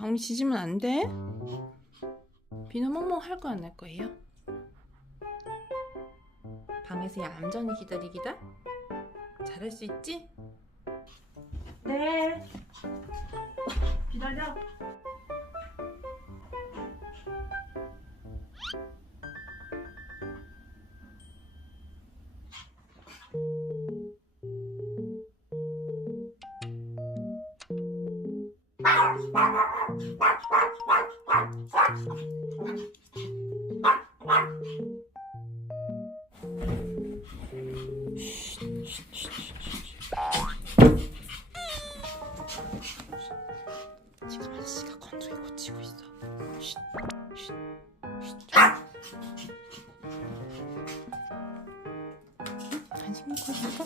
가온이 짖으면 안 돼? 비누 멍멍 할 거 안 할 거예요? 방에서 얌전히 기다리기다? 잘할 수 있지? 네. 기다려. 지금 아저씨가 건조기 고치고 있어. 쉿, 쉿, 쉿. 간식 먹고 싶어?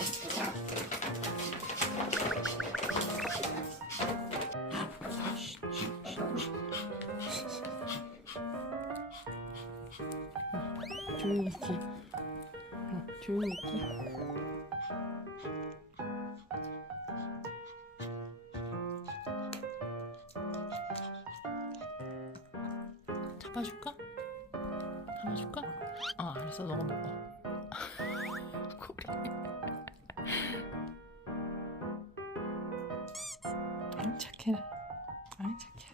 조용히 있기. 조용히 있기. 잡아줄까? 잡아줄까? 알았어. 너가 먹어. 고리. 아이 착해라. 아이 착해.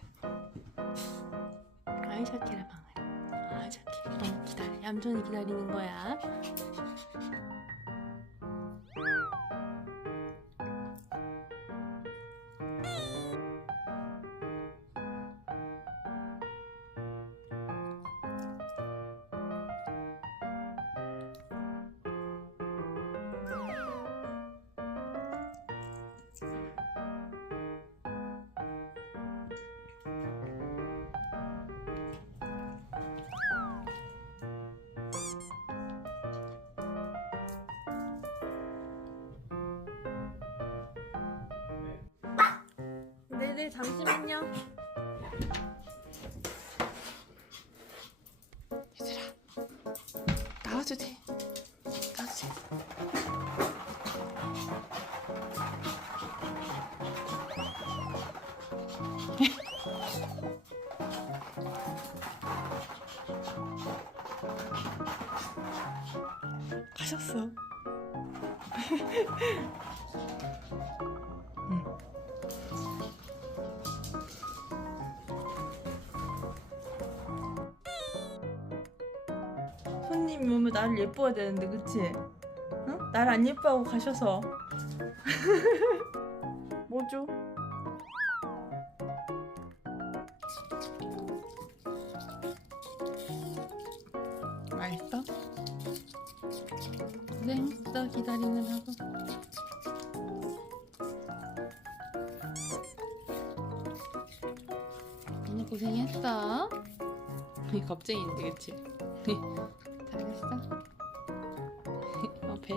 아이 착해라 방아. 아이 착해. 기다려. 얌전히 기다리는 거야. 네네, 잠시만요. 얘들아, 나와도 돼. 나와도 돼. 가셨어. 응. 손님이 오면 나를 예뻐야 되는데, 그치? 응? 나를 안 예뻐하고 가셔서. 뭐죠? 맛있어? 고생했어, 기다리느라고. 오늘 고생했어. 겁쟁이인데, 그치? 잘했어? 배?